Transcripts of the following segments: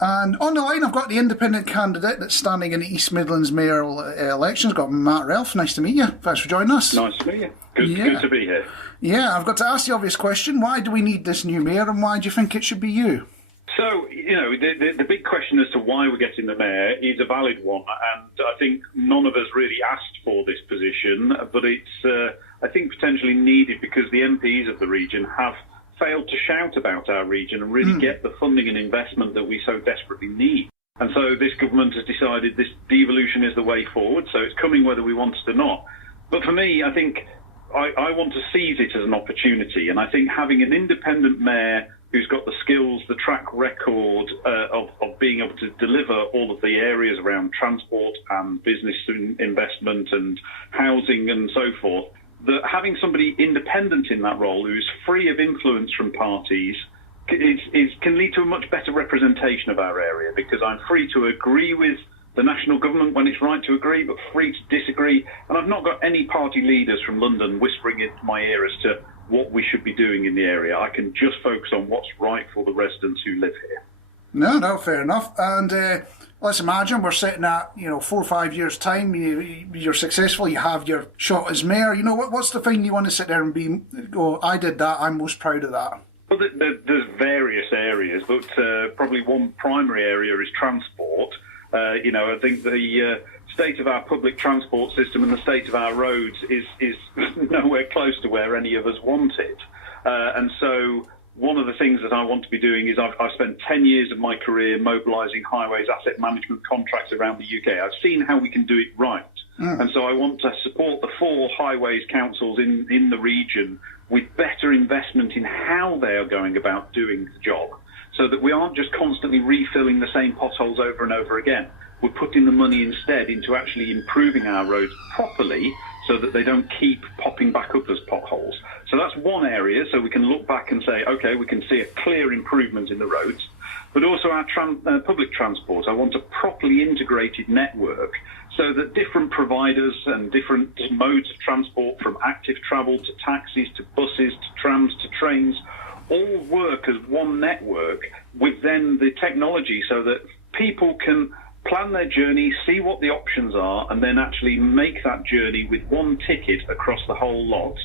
And on the line, I've got the independent candidate that's standing in the East Midlands Mayor elections. I've got Matt Relf. Nice to meet you. Thanks for joining us. Nice to meet you. Good to be here. Yeah, I've got to ask the obvious question. Why do we need this new mayor, and why do you think it should be you? So, the big question as to why we're getting the mayor is a valid one, and I think none of us really asked for this position, but it's, I think, potentially needed because the MPs of the region have failed to shout about our region and really get the funding and investment that we so desperately need. And so this government has decided this devolution is the way forward, so it's coming whether we want it or not. But for me, I think I want to seize it as an opportunity, and I think having an independent mayor who's got the skills, the track record of being able to deliver all of the areas around transport and business investment and housing and so forth, that having somebody independent in that role who's free of influence from parties can lead to a much better representation of our area, because I'm free to agree with the national government when it's right to agree, but free to disagree. And I've not got any party leaders from London whispering into my ear as to what we should be doing in the area. I can just focus on what's right for the residents who live here. No, fair enough. And let's imagine we're sitting at 4 or 5 years' time. You're successful. You have your shot as mayor. What's the thing you want to sit there and go, I did that. I'm most proud of that. Well, there's various areas, but probably one primary area is transport. I think the state of our public transport system and the state of our roads is nowhere close to where any of us want it. And so one of the things that I want to be doing is I've spent 10 years of my career mobilising highways asset management contracts around the UK. I've seen how we can do it right. And so I want to support the 4 highways councils in the region with better investment in how they are going about doing the job, so that we aren't just constantly refilling the same potholes over and over again. We're putting the money instead into actually improving our roads properly so that they don't keep popping back up as potholes. So that's one area, so we can look back and say, OK, we can see a clear improvement in the roads. But also our public transport. I want a properly integrated network so that different providers and different modes of transport, from active travel to taxis to buses to trams to trains, all work as one network with then the technology so that people can plan their journey, see what the options are, and then actually make that journey with one ticket across the whole lot.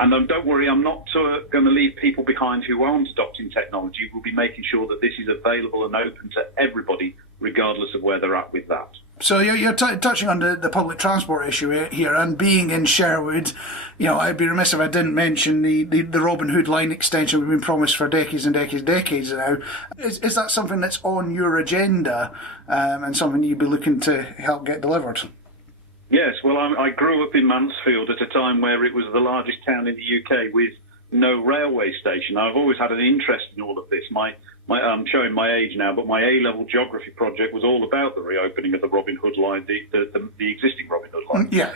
And don't worry, I'm not going to leave people behind who aren't adopting technology. We'll be making sure that this is available and open to everybody, regardless of where they're at with that. So you're touching on the public transport issue here, and being in Sherwood, I'd be remiss if I didn't mention the Robin Hood line extension we've been promised for decades and decades now. Is that something that's on your agenda and something you'd be looking to help get delivered? Yes, well, I grew up in Mansfield at a time where it was the largest town in the UK with no railway station. I've always had an interest in all of this. I'm showing my age now, but my A-level geography project was all about the reopening of the Robin Hood line, the existing Robin Hood line. Yeah.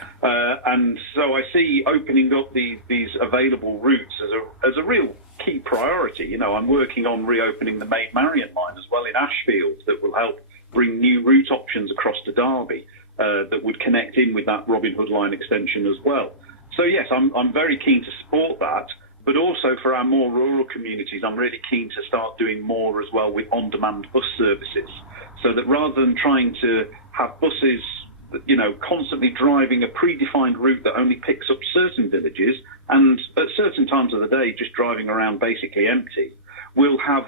And so I see opening up these available routes as a real key priority. I'm working on reopening the Maid Marian line as well in Ashfield that will help bring new route options across to Derby that would connect in with that Robin Hood line extension as well. So yes, I'm very keen to support that. But also for our more rural communities, I'm really keen to start doing more as well with on-demand bus services, so that rather than trying to have buses, constantly driving a predefined route that only picks up certain villages and at certain times of the day just driving around basically empty, we'll have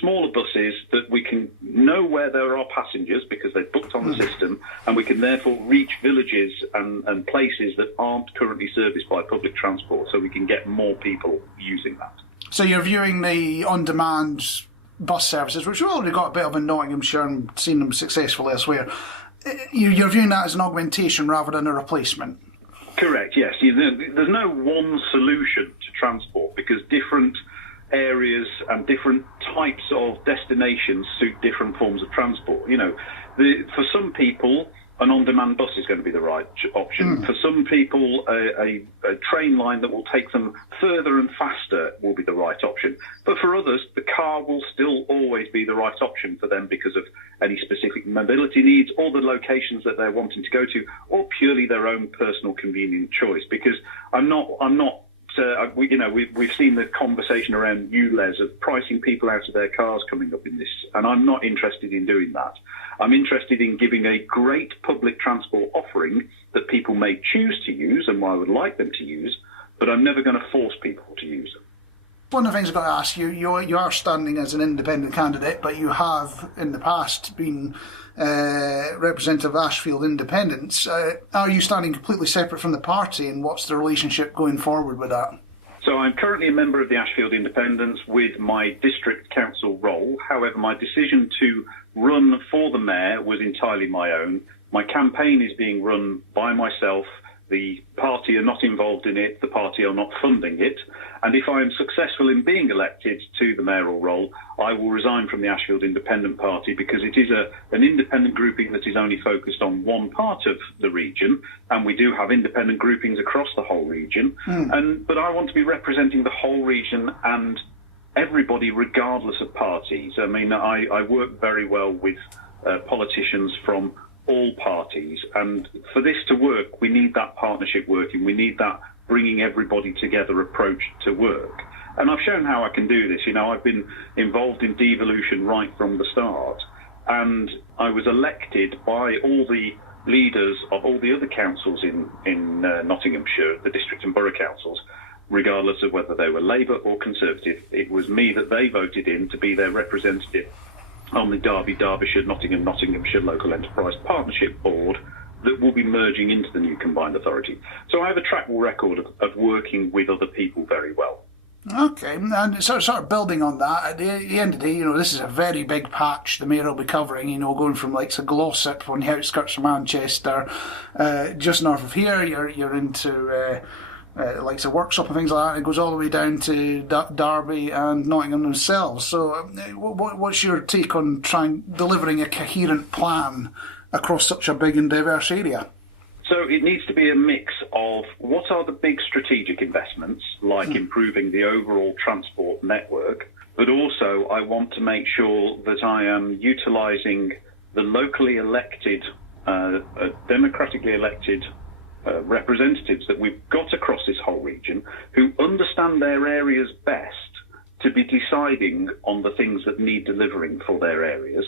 smaller buses that we can know where there are passengers because they're booked on the system, and we can therefore reach villages and places that aren't currently serviced by public transport, so we can get more people using that. So you're viewing the on-demand bus services, which we've already got a bit of in Nottinghamshire and seen them successful elsewhere. You're viewing that as an augmentation rather than a replacement? Correct, yes. There's no one solution to transport because different areas and different types of destinations suit different forms of transport. For some people, an on-demand bus is going to be the right option. For some people, a train line that will take them further and faster will be the right option. But for others, the car will still always be the right option for them because of any specific mobility needs or the locations that they're wanting to go to, or purely their own personal convenient choice. Because I'm not we've seen the conversation around ULEZ of pricing people out of their cars coming up in this, and I'm not interested in doing that. I'm interested in giving a great public transport offering that people may choose to use and I would like them to use, but I'm never going to force people to use them. One of the things I've got to ask you, you are standing as an independent candidate, but you have in the past been representative of Ashfield Independents. Are you standing completely separate from the party, and what's the relationship going forward with that? So I'm currently a member of the Ashfield Independents with my district council role. However, my decision to run for the mayor was entirely my own. My campaign is being run by myself. The party are not involved in it. The party are not funding it. And if I am successful in being elected to the mayoral role, I will resign from the Ashfield Independent Party because it is an independent grouping that is only focused on one part of the region. And we do have independent groupings across the whole region. But I want to be representing the whole region and everybody regardless of parties. I mean, I work very well with politicians from all parties, and for this to work we need that partnership working, we need that bringing everybody together approach to work, and I've shown how I can do this. I've been involved in devolution right from the start, and I was elected by all the leaders of all the other councils in Nottinghamshire, the district and borough councils, regardless of whether they were Labour or Conservative. It was me that they voted in to be their representative on the Derbyshire, Nottinghamshire Local Enterprise Partnership Board that will be merging into the new combined authority. So I have a track record of working with other people very well. Okay, and sort of building on that, at the end of the day, this is a very big patch the mayor will be covering, going from like Glossop on the outskirts of Manchester, just north of here, you're into like the workshop and things like that. It goes all the way down to Derby and Nottingham themselves. So what's your take on delivering a coherent plan across such a big and diverse area? So it needs to be a mix of what are the big strategic investments, like improving the overall transport network, but also I want to make sure that I am utilising the locally elected, democratically elected representatives that we've got across this whole region who understand their areas best to be deciding on the things that need delivering for their areas,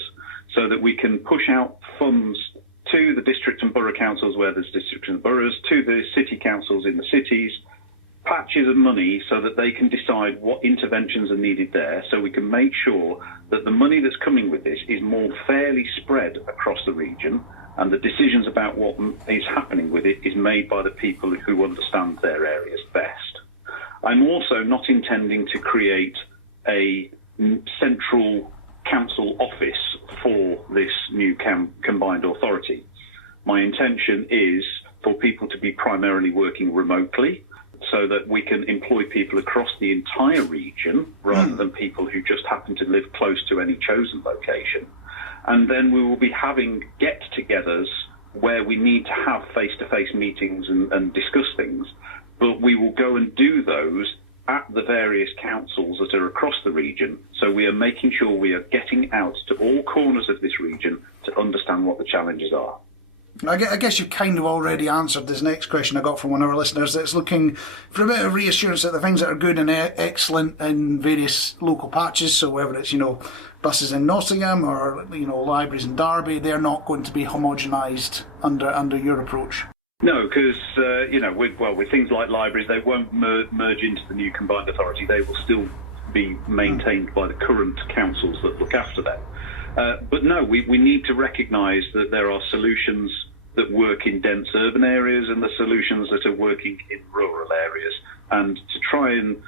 so that we can push out funds to the district and borough councils where there's districts and boroughs, to the city councils in the cities, patches of money so that they can decide what interventions are needed there, so we can make sure that the money that's coming with this is more fairly spread across the region, and the decisions about what is happening with it is made by the people who understand their areas best. I'm also not intending to create a central council office for this new combined authority. My intention is for people to be primarily working remotely, so that we can employ people across the entire region rather than people who just happen to live close to any chosen location. And then we will be having get-togethers where we need to have face-to-face meetings and discuss things, but we will go and do those at the various councils that are across the region. So we are making sure we are getting out to all corners of this region to understand what the challenges are. I guess you kind of already answered this next question I got from one of our listeners that's looking for a bit of reassurance that the things that are good and excellent in various local patches, so whether it's, buses in Nottingham or, libraries in Derby, they're not going to be homogenised under your approach. No, because, with things like libraries, they won't merge into the new combined authority. They will still be maintained by the current councils that look after them. But no, we need to recognise that there are solutions that work in dense urban areas and the solutions that are working in rural areas. And to try and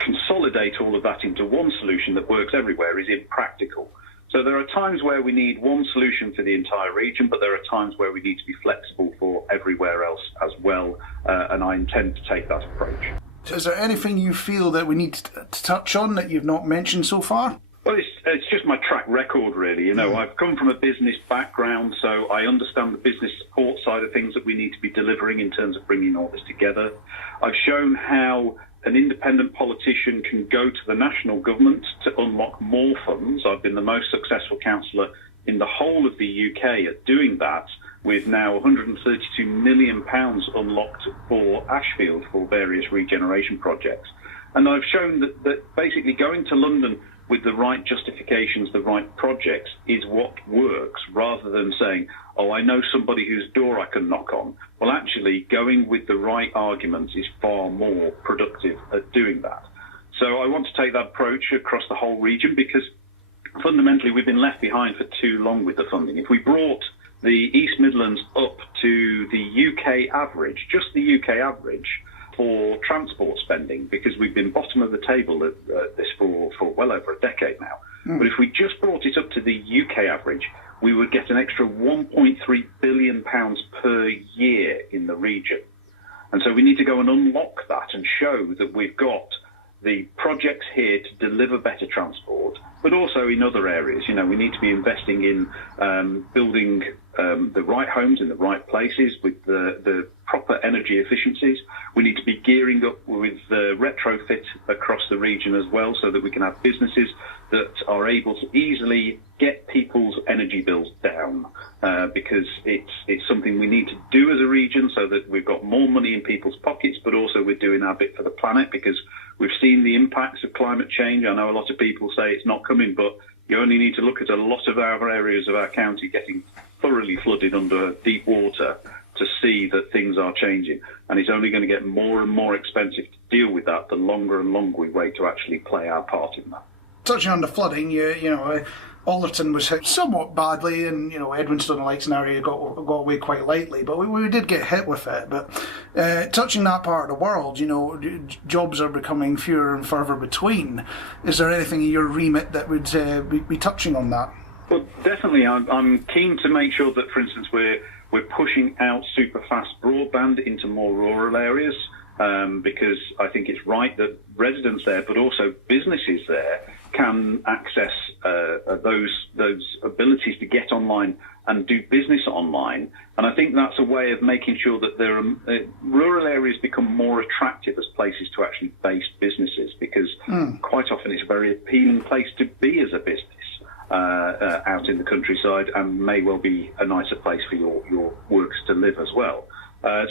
consolidate all of that into one solution that works everywhere is impractical. So there are times where we need one solution for the entire region, but there are times where we need to be flexible for everywhere else as well. And I intend to take that approach. Is there anything you feel that we need to touch on that you've not mentioned so far? Well, it's just my track record, really. I've come from a business background, so I understand the business support side of things that we need to be delivering in terms of bringing all this together. I've shown how an independent politician can go to the national government to unlock more funds. I've been the most successful councillor in the whole of the UK at doing that, with now £132 million unlocked for Ashfield for various regeneration projects. And I've shown that basically going to London with the right justifications, the right projects, is what works, rather than saying, oh, I know somebody whose door I can knock on. Well, actually, going with the right arguments is far more productive at doing that. So I want to take that approach across the whole region, because fundamentally we've been left behind for too long with the funding. If we brought the East Midlands up to the UK average, just the UK average, for transport spending, because we've been bottom of the table at this for well over a decade now. But if we just brought it up to the UK average, we would get an extra £1.3 billion per year in the region. And so we need to go and unlock that and show that we've got the projects here to deliver better transport, but also in other areas. You know, we need to be investing in building the right homes in the right places with the proper energy efficiencies. We need to be gearing up with retrofit across the region as well, so that we can have businesses that are able to easily get people's energy bills down, because it's something we need to do as a region, so that we've got more money in people's pockets, but also we're doing our bit for the planet, because we've seen the impacts of climate change. I know a lot of people say it's not coming, but you only need to look at a lot of our areas of our county getting thoroughly flooded under deep water to see that things are changing. And it's only going to get more and more expensive to deal with that the longer and longer we wait to actually play our part in that. Touching on the flooding, Alderton was hit somewhat badly, and Edwinstone and Lakes area got away quite lightly, but we did get hit with it. But touching that part of the world, jobs are becoming fewer and further between. Is there anything in your remit that would be touching on that? Well, definitely. I'm keen to make sure that, for instance, we're pushing out super fast broadband into more rural areas, because I think it's right that residents there, but also businesses there, can access those abilities to get online and do business online. And I think that's a way of making sure that rural areas become more attractive as places to actually base businesses, because quite often it's a very appealing place to be as a business out in the countryside, and may well be a nicer place for your works to live as well.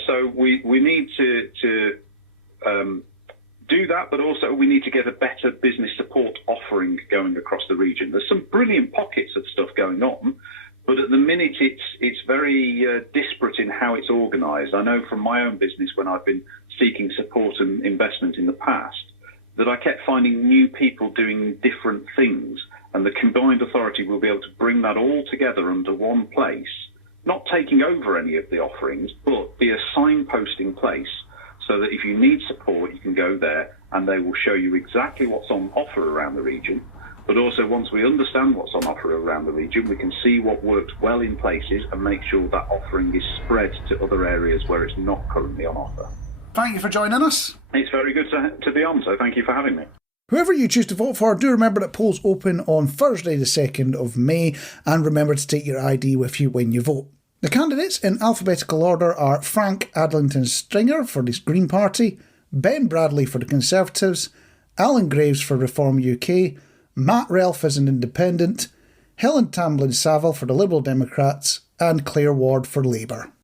So we need to do that, but also we need to get a better business support offering going across the region. There's some brilliant pockets of stuff going on, but at the minute it's very disparate in how it's organised. I know from my own business, when I've been seeking support and investment in the past, that I kept finding new people doing different things, and the combined authority will be able to bring that all together under one place, not taking over any of the offerings, but be a signposting place, so that if you need support, you can go there and they will show you exactly what's on offer around the region. But also, once we understand what's on offer around the region, we can see what works well in places and make sure that offering is spread to other areas where it's not currently on offer. Thank you for joining us. It's very good to be on, so thank you for having me. Whoever you choose to vote for, do remember that polls open on Thursday the 2nd of May, and remember to take your ID with you when you vote. The candidates in alphabetical order are Frank Adlington Stringer for the Green Party, Ben Bradley for the Conservatives, Alan Graves for Reform UK, Matt Relf as an Independent, Helen Tamblyn Saville for the Liberal Democrats, and Claire Ward for Labour.